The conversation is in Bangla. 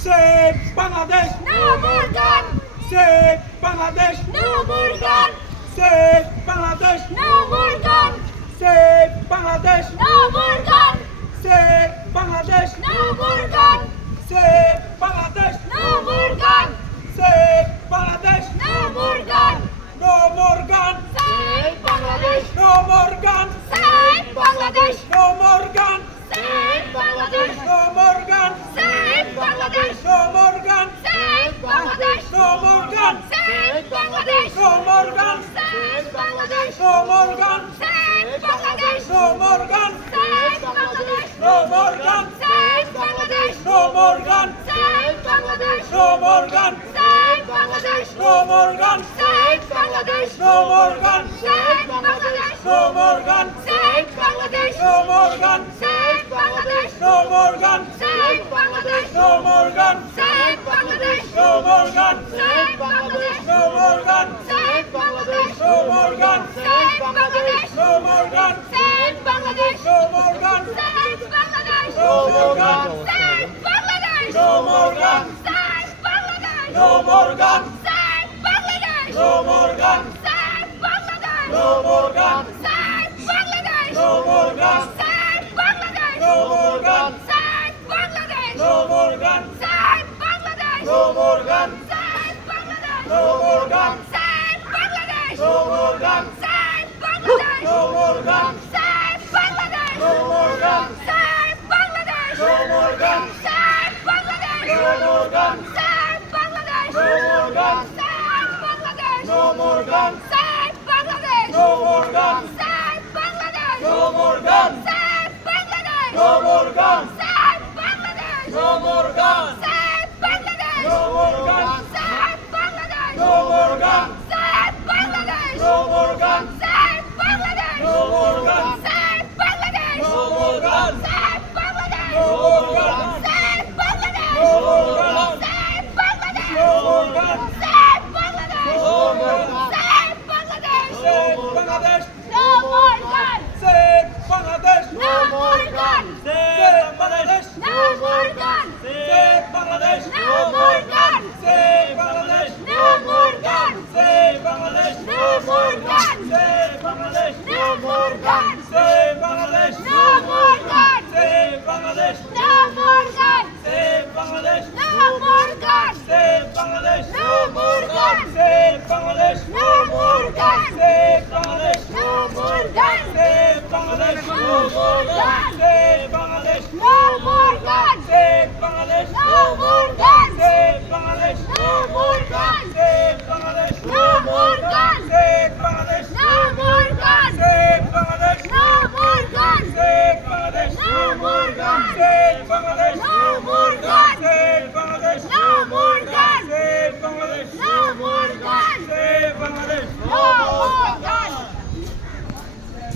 Save Bangladesh! No more gun! Save Bangladesh! No more gun! Save Bangladesh! No more gun! Save Bangladesh! No more gun! Save Bangladesh! No more gun! Bangladesh সমরগান শেষ বাংলাদেশ সমরগান শেষ বাংলাদেশ সমরগান শেষ বাংলাদেশ সমরগান শেষ বাংলাদেশ সমরগান শেষ বাংলাদেশ সমরগান শেষ বাংলাদেশ সমরগান শেষ বাংলাদেশ সমরগান শেষ বাংলাদেশ সমরগান শেষ বাংলাদেশ সমরগান শেষ বাংলাদেশ সমরগান শেষ বাংলাদেশ সমরগান শেষ বাংলাদেশ সমরগান শেষ Morgan! Save Bangladesh! No Morgan! Save Bangladesh! No Morgan! Save Bangladesh! No Morgan! Save Bangladesh! No Morgan! Save Bangladesh! No Morgan! Save Bangladesh! No Morgan! Save Bangladesh! No Morgan! Save Bangladesh! No Morgan! Save Bangladesh! No Morgan! Bangladesh! No more guns! Bangladesh! No more guns! Bangladesh no more gun save Bangladesh no more gun save Bangladesh no more gun save Bangladesh no more gun save Bangladesh no more gun save Bangladesh no more gun save Bangladesh no more gun save Bangladesh no more gun save Bangladesh no more gun save Bangladesh no more gun save Bangladesh no more gun save Bangladesh no Bangladesh